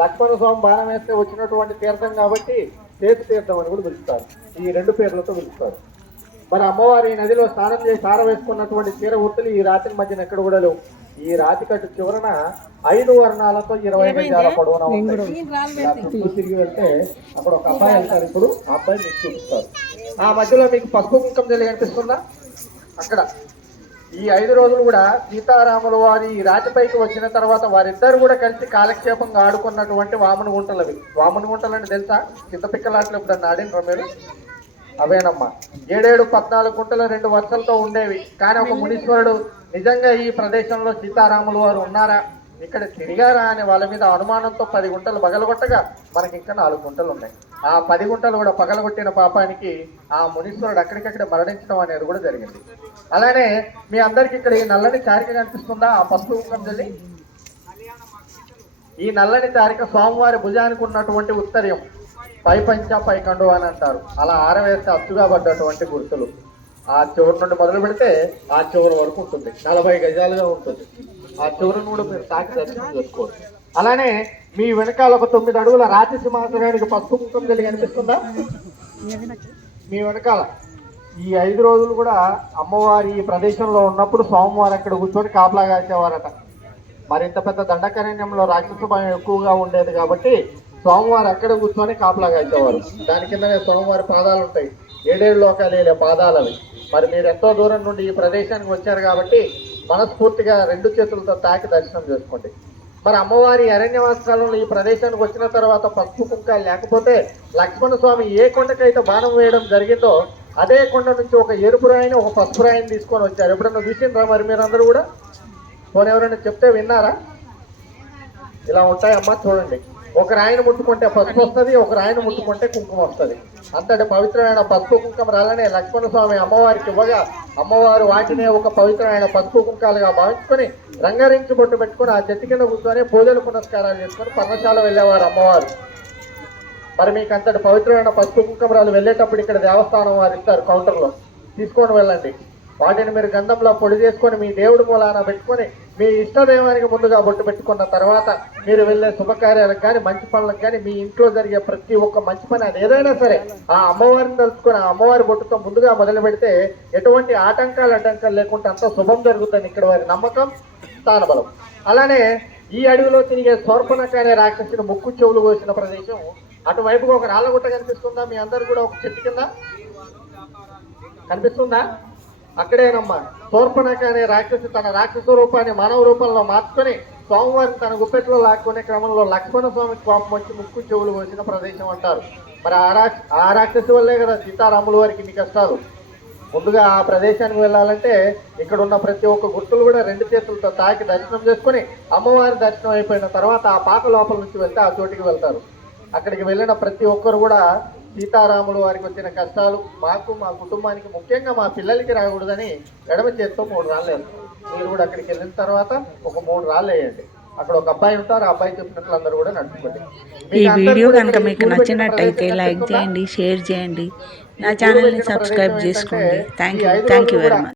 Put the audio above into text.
లక్ష్మణ స్వామి బాణం వేస్తే వచ్చినటువంటి తీర్థం కాబట్టి సేతు తీర్థం అని కూడా పిలుస్తారు. ఈ రెండు పేర్లతో పిలుస్తారు. మరి అమ్మవారి నదిలో స్నానం చేసి సార వేసుకున్నటువంటి చీర గుర్తులు ఈ రాత్రి మధ్యన ఎక్కడ కూడా లేవు. ఈ రాతి కట్టు చివరన 5 వర్ణాలతో 20 గజాల పొడవున తిరిగి వెళ్తే అక్కడ ఒక అబ్బాయి వెళ్తారు. ఇప్పుడు ఆ అబ్బాయి మీకు చూపిస్తారు. ఆ మధ్యలో మీకు పసుపు కుంకం తెలియ కనిపిస్తుందా? అక్కడ ఈ 5 రోజులు కూడా సీతారాముల వారి ఈ రాతిపైకి వచ్చిన తర్వాత వారిద్దరు కూడా కలిసి కాలక్షేపంగా ఆడుకున్నటువంటి వామన గుంటలు అవి. వామన గుంటలు అంటే తెలుసా? చింతపిక్కలాట్లు ఇప్పుడు ఆడిన మీరు అవేనమ్మా. 7, 14 గుంటలు 2 వరుసలతో ఉండేవి. కానీ ఒక మునీశ్వరుడు నిజంగా ఈ ప్రదేశంలో సీతారాముల వారు ఉన్నారా, ఇక్కడ తిరిగారా అని వాళ్ళ మీద అనుమానంతో 10 గుంటలు పగలగొట్టగా మనకి ఇంకా 4 గుంటలు ఉన్నాయి. ఆ 10 గుంటలు కూడా పగలగొట్టిన పాపానికి ఆ మునీశ్వరుడు అక్కడికక్కడ మరణించడం అనేది కూడా జరిగింది. అలానే మీ అందరికి ఇక్కడ ఈ నల్లని చారిక కనిపిస్తుందా? ఆ పసుపు కుంకం. ఈ నల్లని చారిక స్వామివారి భుజానికి ఉన్నటువంటి ఉత్తర్యం, పై పంచ పై కండు అని అంటారు. అలా ఆరవేస్తే అచ్చుగా పడ్డటువంటి గుర్తులు. ఆ చివరి నుండి మొదలు పెడితే ఆ చివరి వరకు ఉంటుంది. 40 గజాలుగా ఉంటుంది. ఆ చివరిని కూడా మీరు తాకి దర్శనం చేసుకోవచ్చు. అలానే మీ వెనకాల ఒక 9 అడుగుల రాతి సింహాసనానికి పసుపు కుంకం కలిగి అనిపిస్తుందా? మీ వెనకాల ఈ 5 రోజులు కూడా అమ్మవారి ఈ ప్రదేశంలో ఉన్నప్పుడు స్వామివారు అక్కడ కూర్చొని కాపలా కాసేవారట. మరింత పెద్ద దండకారణ్యంలో రాక్షస భయం ఎక్కువగా ఉండేది కాబట్టి స్వామివారు అక్కడ కూర్చొని కాపలా కాసేవారు. దాని కిందనే స్వామివారి పాదాలు ఉంటాయి. 7 లోకాలే పాదాలు అవి. మరి మీరు ఎంతో దూరం నుండి ఈ ప్రదేశానికి వచ్చారు కాబట్టి మనస్ఫూర్తిగా 2 చేతులతో తాకి దర్శనం చేసుకోండి. మరి అమ్మవారి అరణ్యవాసకాలంలో ఈ ప్రదేశానికి వచ్చిన తర్వాత పసుపు కుంకాలు లేకపోతే లక్ష్మణ స్వామి ఏ కొండకైతే బాణం వేయడం జరిగిందో అదే కొండ నుంచి ఒక ఎరుపు రాయిని ఒక పసుపు రాయిని తీసుకొని వచ్చారు. ఎప్పుడన్నా చూసిండ్రా మరి మీరందరూ కూడా? పోనీ ఎవరైనా చెప్తే విన్నారా? ఇలా ఉంటాయమ్మా చూడండి. ఒక రాయిని ముట్టుకుంటే పసుపు వస్తుంది, ఒక రాయిని ముట్టుకుంటే కుంకుమ వస్తుంది. అంతటి పవిత్రమైన పసుపు కుంకుమ రాలనే లక్ష్మణ స్వామి అమ్మవారికి ఇవ్వగా అమ్మవారు వాటినే ఒక పవిత్రమైన పసుపు కుంకాలుగా భావించుకొని రంగరించి బొట్టు పెట్టుకుని ఆ చెట్టు కింద కూర్చొని పూజలు పునస్కారాలు చేసుకొని పర్ణశాల వెళ్ళేవారు అమ్మవారు. మరి మీకు అంతటి పవిత్రమైన పసుపు కుంకుమరాలు వెళ్ళేటప్పుడు ఇక్కడ దేవస్థానం వారు ఇస్తారు, కౌంటర్లో తీసుకొని వెళ్ళండి. వాటిని మీరు గంధంలో పొడి చేసుకొని మీ దేవుడి మూలాన పెట్టుకొని మీ ఇష్టదైవానికి ముందుగా బొట్టు పెట్టుకున్న తర్వాత మీరు వెళ్ళే శుభకార్యాలకు కానీ మంచి పనులకు కానీ మీ ఇంట్లో జరిగే ప్రతి ఒక్క మంచి పని అది ఏదైనా సరే ఆ అమ్మవారిని తలుచుకొని ఆ అమ్మవారి బొట్టుతో ముందుగా మొదలు పెడితే ఎటువంటి ఆటంకాలు అడ్డంకాలు లేకుండా అంత శుభం జరుగుతుంది. ఇక్కడ వారి నమ్మకం, స్థానబలం. అలానే ఈ అడవిలో తిరిగే శూర్పణఖ అనే రాక్షసుని ముక్కు చెవులు కోసిన ప్రదేశం అటువైపుగా ఒక రాళ్ళగుట్ట కనిపిస్తుందా? మీ అందరు కూడా ఒక చెట్టు కింద కనిపిస్తుందా? అక్కడేనమ్మా శూర్పణఖ అనే రాక్షసి తన రాక్షస రూపాన్ని మానవ రూపంలో మార్చుకొని స్వామివారిని తన గుప్పెట్లో లాక్కునే క్రమంలో లక్ష్మణ స్వామి కోపం వచ్చి ముక్కు చెవులు వచ్చిన ప్రదేశం అంటారు. మరి ఆ రాక్షసి వల్లే కదా సీతారాముల వారికి ఇన్ని కష్టాలు. ముందుగా ఆ ప్రదేశానికి వెళ్ళాలంటే ఇక్కడ ఉన్న ప్రతి ఒక్క గుర్తులు కూడా 2 చేతులతో తాకి దర్శనం చేసుకుని అమ్మవారి దర్శనం అయిపోయిన తర్వాత ఆ పాక లోపల నుంచి వెళ్తే ఆ చోటికి వెళ్తారు. అక్కడికి వెళ్ళిన ప్రతి ఒక్కరు కూడా సీతారాములు వారికి వచ్చిన కష్టాలు మాకు మా కుటుంబానికి ముఖ్యంగా మా పిల్లలకి రాకూడదని ఎడమ చేతితో 3 రాళ్ళు వేస్తారు. మీరు కూడా అక్కడికి వెళ్ళిన తర్వాత ఒక 3 రాళ్ళు వేయండి. అక్కడ ఒక అబ్బాయి ఉంటారు, ఆ అబ్బాయి చెప్పినట్లు అందరూ కూడా నడుచుకోండి. ఈ వీడియో కనుక మీకు నచ్చినట్టయితే లైక్ చేయండి, షేర్ చేయండి, నా ఛానల్ని సబ్స్క్రైబ్ చేసుకోండి. Thank you very much.